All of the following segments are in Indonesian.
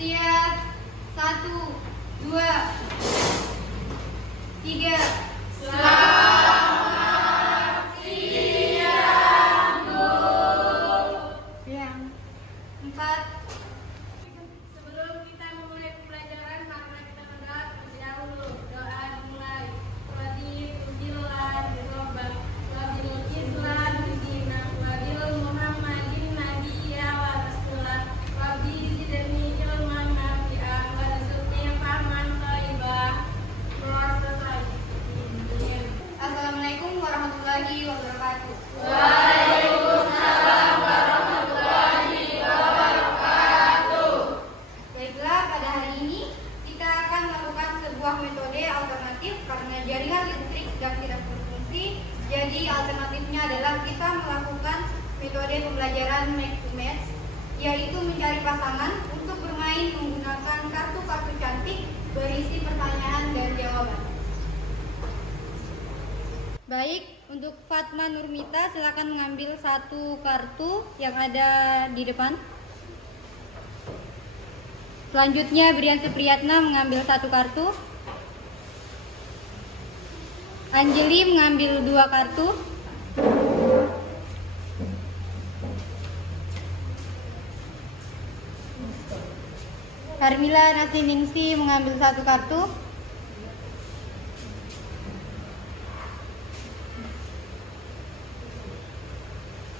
Siap. 1, 2, 3. Selamat siang, Bu. Siang. 4. Sebelum kita memulai pembelajaran, maka kita berdoa terlebih dahulu. Doa dimulai. Waladil Ujilan Dirobak Waladil Islam Bidina Waladil Muhammadin Nabiya wa Rasulah Waladil Zidani Ilman Nabi'ah Waladil Faman Taibah. Selesai. Assalamualaikum warahmatullahi wabarakatuh. Waalaikumsalam warahmatullahi wabarakatuh. Baiklah, pada hari ini kita akan melakukan sebuah metode alternatif karena jaringan listrik sedang tidak berfungsi. Jadi alternatifnya adalah kita melakukan metode pembelajaran match to match, yaitu mencari pasangan untuk bermain menggunakan kartu-kartu cantik berisi pertanyaan dan jawaban. Baik, untuk Fatma Nurmita silakan mengambil satu kartu yang ada di depan. Selanjutnya Brian Supriyatna mengambil satu kartu. Anjeli mengambil 2 kartu. Harmila Nasiningsi mengambil 1 kartu.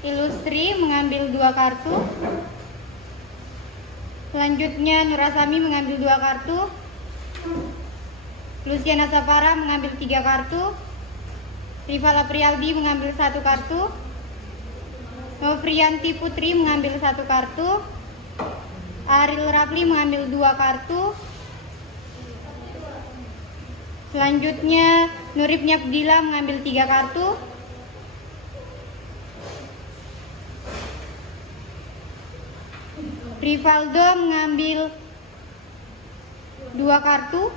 Ilustri mengambil 2 kartu. Selanjutnya Nurasami mengambil 2 kartu. Luciana Sapara mengambil 3 kartu. Rivala Prialdi mengambil 1 kartu. Novrianti Putri mengambil 1 kartu. Aril Rafli mengambil 2 kartu. Selanjutnya Nurib Nyapdila mengambil 3 kartu. Rivaldo mengambil 2 kartu.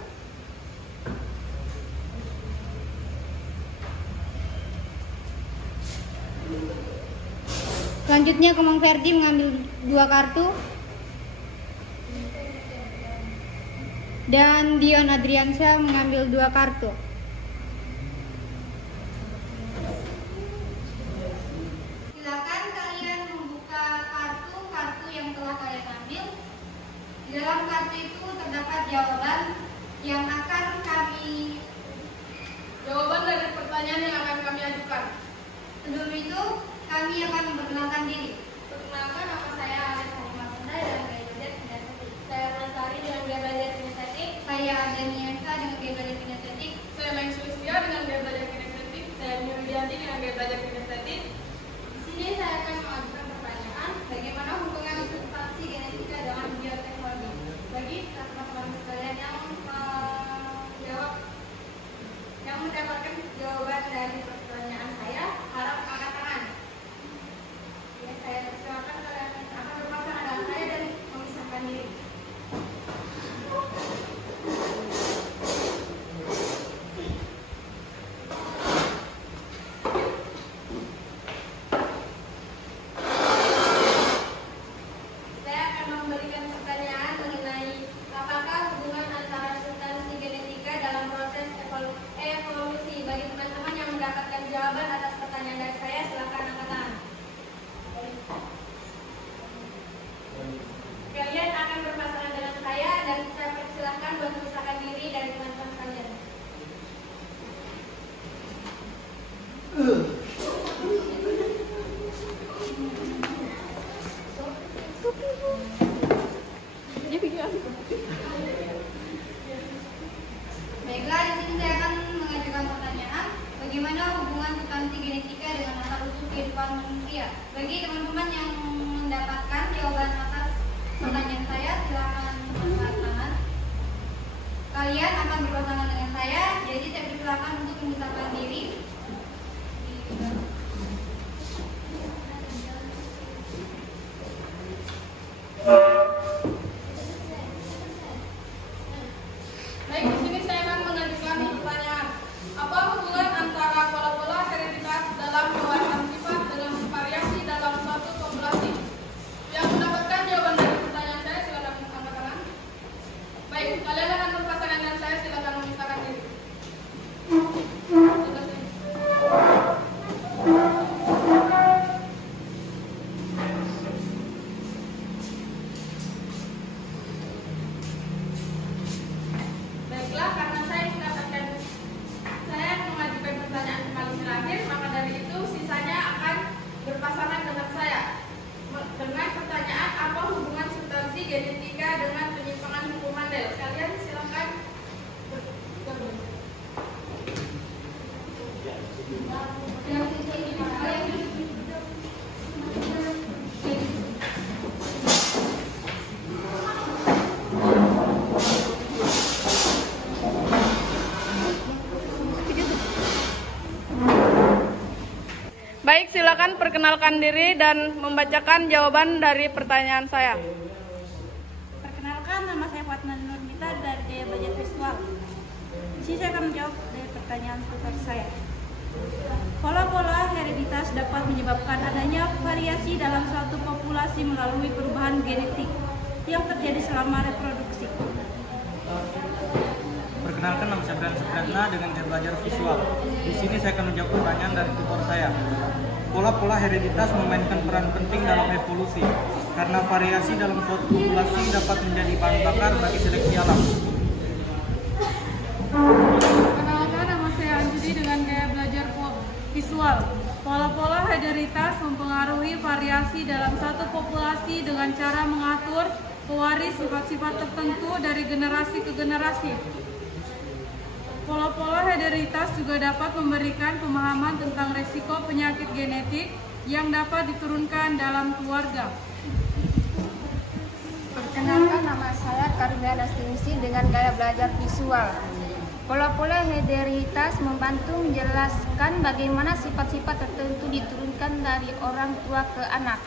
Selanjutnya Kemang Ferdi mengambil 2 kartu. Dan Dion Adriansyah mengambil 2 kartu. Silakan kalian membuka kartu-kartu yang telah kalian ambil. Di dalam kartu itu terdapat jawaban yang akan kami Jawaban dari pertanyaan yang akan kami ajukan. Sebelum itu, kami akan memperkenalkan diri. Perkenalkan, nama saya Ales Harimasunda dengan gaya belajar kinestetik. Saya Nasari dengan gaya belajar kinestetik. Saya Adaniasa dengan gaya belajar kinestetik. Saya Max Sulistya dengan gaya belajar kinestetik. Saya Mirianti dengan gaya belajar kinestetik. Di sini saya akan mengajukan pertanyaan, bagaimana hubungan substansi genetika dengan bioteknologi? Bagi teman-teman sekalian yang mendapatkan jawaban dari pertanyaan saya, harap angkat tangan. Ya, saya persilakan kalian akan berpasangan dengan saya dan memisahkan diri. Saya akan memberikan pertanyaan mengenai apakah hubungan antara substansi genetika dalam proses evolusi. Bagi teman-teman yang mendapatkan jawaban atas pertanyaan dari saya, silakan angkat tangan. Kalian akan berpasangan dengan saya dan saya persilahkan buat memisahkan diri dari teman-teman sekalian. Baiklah, di sini saya akan mengajukan pertanyaan, bagaimana hubungan substansi genetika dengan asal usul kehidupan manusia? Bagi teman-teman yang mendapatkan jawaban atas pertanyaan saya, silakan angkat tangan. Kalian akan berpasangan dengan saya, jadi saya persilakan untuk memisahkan diri. Baik, di sini saya akan mengajukan pertanyaan. Apa hubungan antara pola-pola hereditas dalam pewarnaan sifat dengan variasi dalam suatu populasi? Yang mendapatkan jawaban dari pertanyaan saya, silakan angkat tangan. dengan penyimpangan hukum Mendel. Kalian silakan bergabung. Baik, silakan perkenalkan diri dan membacakan jawaban dari pertanyaan saya. Perkenalkan, nama saya Fatma Nurmita dari Gaya Belajar Visual. Di sini saya akan menjawab dari pertanyaan tutor saya. Pola-pola hereditas dapat menyebabkan adanya variasi dalam suatu populasi melalui perubahan genetik yang terjadi selama reproduksi. Perkenalkan, nama saya Brian Supratna dengan Gaya Belajar Visual. Di sini saya akan menjawab pertanyaan dari tutor saya. Pola-pola hereditas memainkan peran penting dalam evolusi, karena variasi dalam suatu populasi dapat menjadi bahan bakar bagi seleksi alam. Perkenalkan, nama saya Anjudi dengan Gaya Belajar Visual. Pola-pola hereditas mempengaruhi variasi dalam satu populasi dengan cara mengatur pewaris sifat-sifat tertentu dari generasi ke generasi. Pola-pola hereditas juga dapat memberikan pemahaman tentang resiko penyakit genetik yang dapat diturunkan dalam keluarga. Perkenalkan, nama saya Karina Dastingsi dengan Gaya Belajar Visual. Pola-pola hereditas membantu menjelaskan bagaimana sifat-sifat tertentu diturunkan dari orang tua ke anak.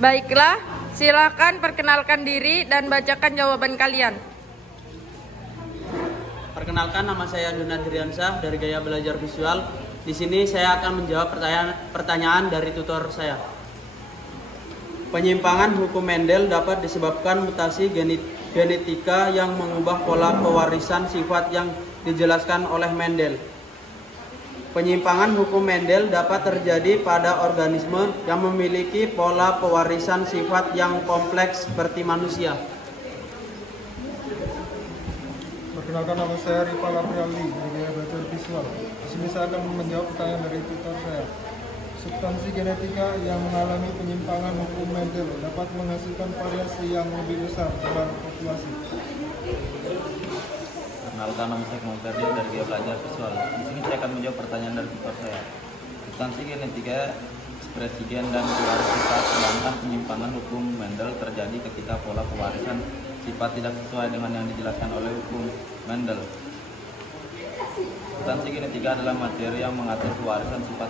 Baiklah, silakan perkenalkan diri dan bacakan jawaban kalian. Perkenalkan, nama saya Donat Driansyah dari Gaya Belajar Visual. Di sini saya akan menjawab pertanyaan dari tutor saya. Penyimpangan hukum Mendel dapat disebabkan mutasi genetika yang mengubah pola pewarisan sifat yang dijelaskan oleh Mendel. Penyimpangan hukum Mendel dapat terjadi pada organisme yang memiliki pola pewarisan sifat yang kompleks seperti manusia. Perkenalkan, nama saya Rifa Lapriali dari Gaya Belajar Visual. Di sini saya akan menjawab pertanyaan dari tutor saya. Substansi genetika yang mengalami penyimpangan hukum Mendel dapat menghasilkan variasi yang lebih besar dalam populasi. Perkenalkan, nama saya Kemau Ferdi dari Gaya Belajar Visual. Di sini saya akan menjawab pertanyaan dari tutor saya. Substansi genetika, ekspresi gen dan pewaris sifat, sedangkan penyimpangan hukum Mendel terjadi ketika pola pewarisan sifat tidak sesuai dengan yang dijelaskan oleh hukum Mendel. Substansi genetika adalah materi yang mengatur pewarisan sifat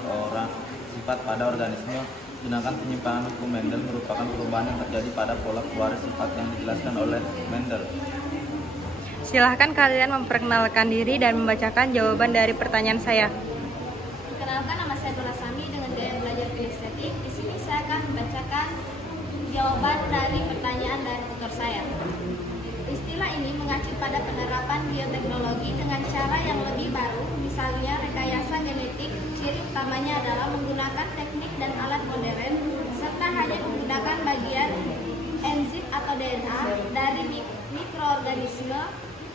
pada organisme, sedangkan penyimpangan hukum Mendel merupakan perubahan yang terjadi pada pola pewaris sifat yang dijelaskan oleh Mendel. Silahkan kalian memperkenalkan diri dan membacakan jawaban dari pertanyaan saya. Perkenalkan, nama saya Bella Sami dengan Gaya Belajar Kinestetik. Di sini saya akan membacakan jawaban dari pertanyaan dari tutor saya. Istilah ini mengacu pada penerapan bioteknologi dengan cara yang lebih baru, misalnya rekayasa genetik. Ciri utamanya adalah menggunakan teknik dan alat modern, serta hanya menggunakan bagian enzim atau DNA dari mikroorganisme.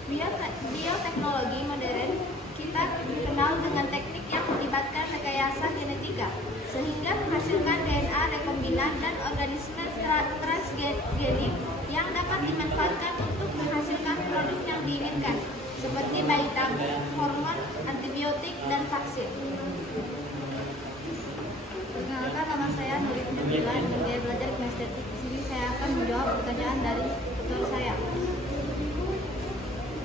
Bioteknologi modern kita kenal dengan teknik yang melibatkan rekayasa genetika, sehingga menghasilkan DNA rekombinan dan organisme transgenik yang dapat dimanfaatkan untuk menghasilkan produk yang diinginkan, seperti bayi tabung, hormon, antibiotik, dan vaksin. Perkenalkan, nama saya Nurit Nabila dengan Gaya Belajar Kinestetik. Di sini saya akan menjawab pertanyaan dari tutor saya.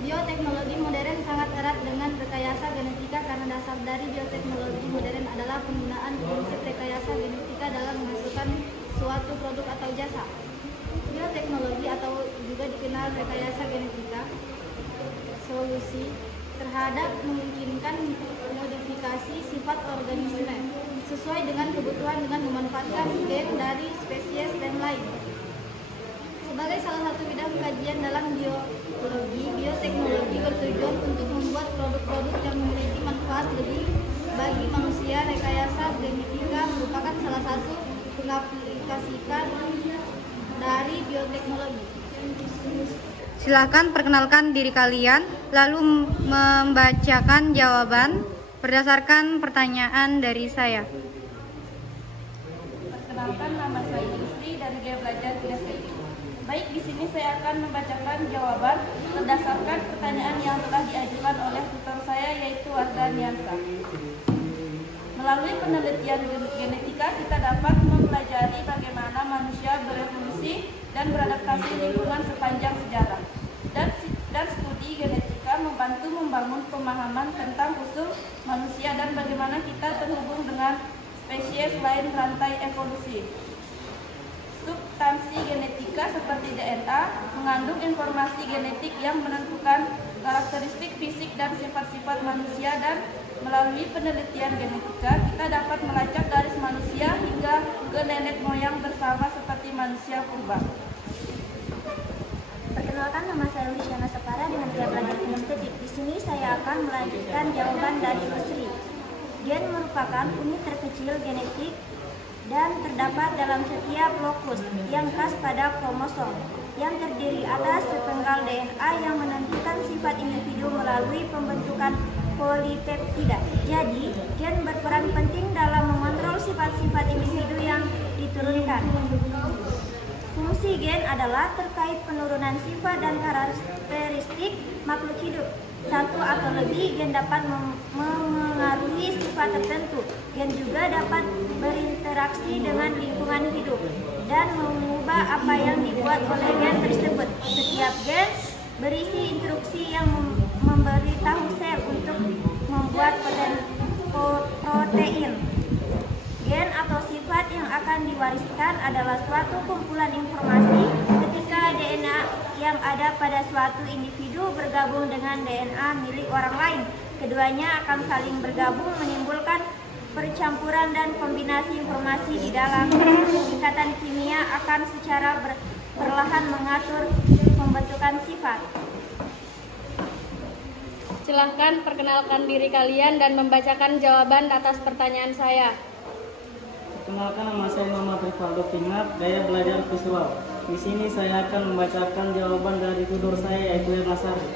Bioteknologi modern sangat erat dengan rekayasa genetika karena dasar dari bioteknologi modern adalah penggunaan prinsip rekayasa genetika dalam menghasilkan suatu produk atau jasa. Bioteknologi atau juga dikenal rekayasa genetika solusi terhadap memungkinkan modifikasi sifat organisme sesuai dengan kebutuhan dengan memanfaatkan gen dari spesies dan lain. Sebagai salah satu bidang kajian dalam biologi, bioteknologi bertujuan untuk membuat produk-produk yang memiliki manfaat lebih bagi manusia. Rekayasa genetika merupakan salah satu pengaplikasian dari bioteknologi. Silakan perkenalkan diri kalian, lalu membacakan jawaban berdasarkan pertanyaan dari saya. Perkenalkan, nama saya Yusri dan di sini saya akan membacakan jawaban berdasarkan pertanyaan yang telah diajukan oleh tutor saya, yaitu Ardaniansa. Melalui penelitian genetika, kita dapat mempelajari bagaimana manusia berevolusi dan beradaptasi lingkungan sepanjang sejarah. Dan studi genetika membantu membangun pemahaman tentang usul manusia dan bagaimana kita terhubung dengan spesies lain rantai evolusi. Substansi genetika seperti DNA mengandung informasi genetik yang menentukan karakteristik fisik dan sifat-sifat manusia, dan melalui penelitian genetika kita dapat melacak garis manusia hingga ke nenek moyang bersama seperti manusia purba. Perkenalkan, nama saya Luciana Separa dengan gaya belajar kinestetik. Di sini saya akan melanjutkan jawaban dari Usri. Gen merupakan unit terkecil genetik dan terdapat dalam setiap lokus yang khas pada kromosom yang terdiri atas sepenggal DNA yang menentukan sifat individu melalui pembentukan polipeptida. Jadi, gen berperan penting dalam mengontrol sifat-sifat individu yang diturunkan. Fungsi gen adalah terkait penurunan sifat dan karakteristik makhluk hidup. Satu atau lebih gen dapat memengaruhi sifat tertentu. Gen juga dapat berinteraksi dengan lingkungan hidup dan mengubah apa yang dibuat oleh gen tersebut. Setiap gen berisi instruksi yang memberitahu sel untuk membuat protein. Gen atau sifat yang akan diwariskan adalah suatu kumpulan informasi ketika DNA yang ada pada suatu individu bergabung dengan DNA milik orang lain. Keduanya akan saling bergabung menimbulkan percampuran dan kombinasi informasi di dalam ikatan kimia akan secara perlahan mengatur pembentukan sifat. Silahkan perkenalkan diri kalian dan membacakan jawaban atas pertanyaan saya. Perkenalkan, nama saya Muhammad Rivaldo Pingat, gaya belajar visual. Di sini saya akan membacakan jawaban dari tutor saya, yaitu Ernasari.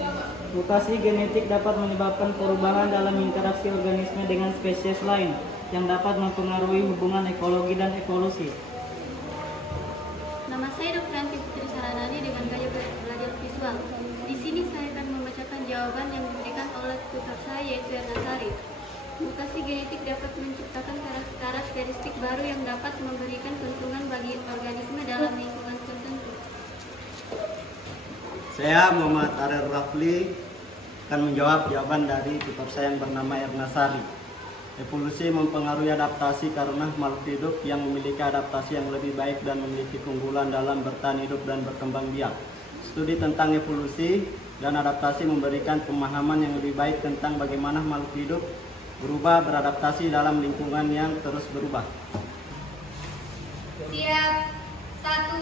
Mutasi genetik dapat menyebabkan perubahan dalam interaksi organisme dengan spesies lain yang dapat mempengaruhi hubungan ekologi dan evolusi. Nama saya Dr. Anti Putri Saranani dengan gaya belajar visual. Di sini saya akan membacakan jawaban yang diberikan oleh tutor saya, yaitu Ernasari. Mutasi genetik dapat menciptakan karakteristik baru yang dapat memberikan keuntungan bagi organisme dalam lingkungan tertentu. Saya Muhammad Ariel Rafli akan menjawab jawaban dari tutor saya yang bernama Ernasari. Evolusi mempengaruhi adaptasi karena makhluk hidup yang memiliki adaptasi yang lebih baik dan memiliki keunggulan dalam bertahan hidup dan berkembang biak. Studi tentang evolusi dan adaptasi memberikan pemahaman yang lebih baik tentang bagaimana makhluk hidup berubah beradaptasi dalam lingkungan yang terus berubah. Siap. 1,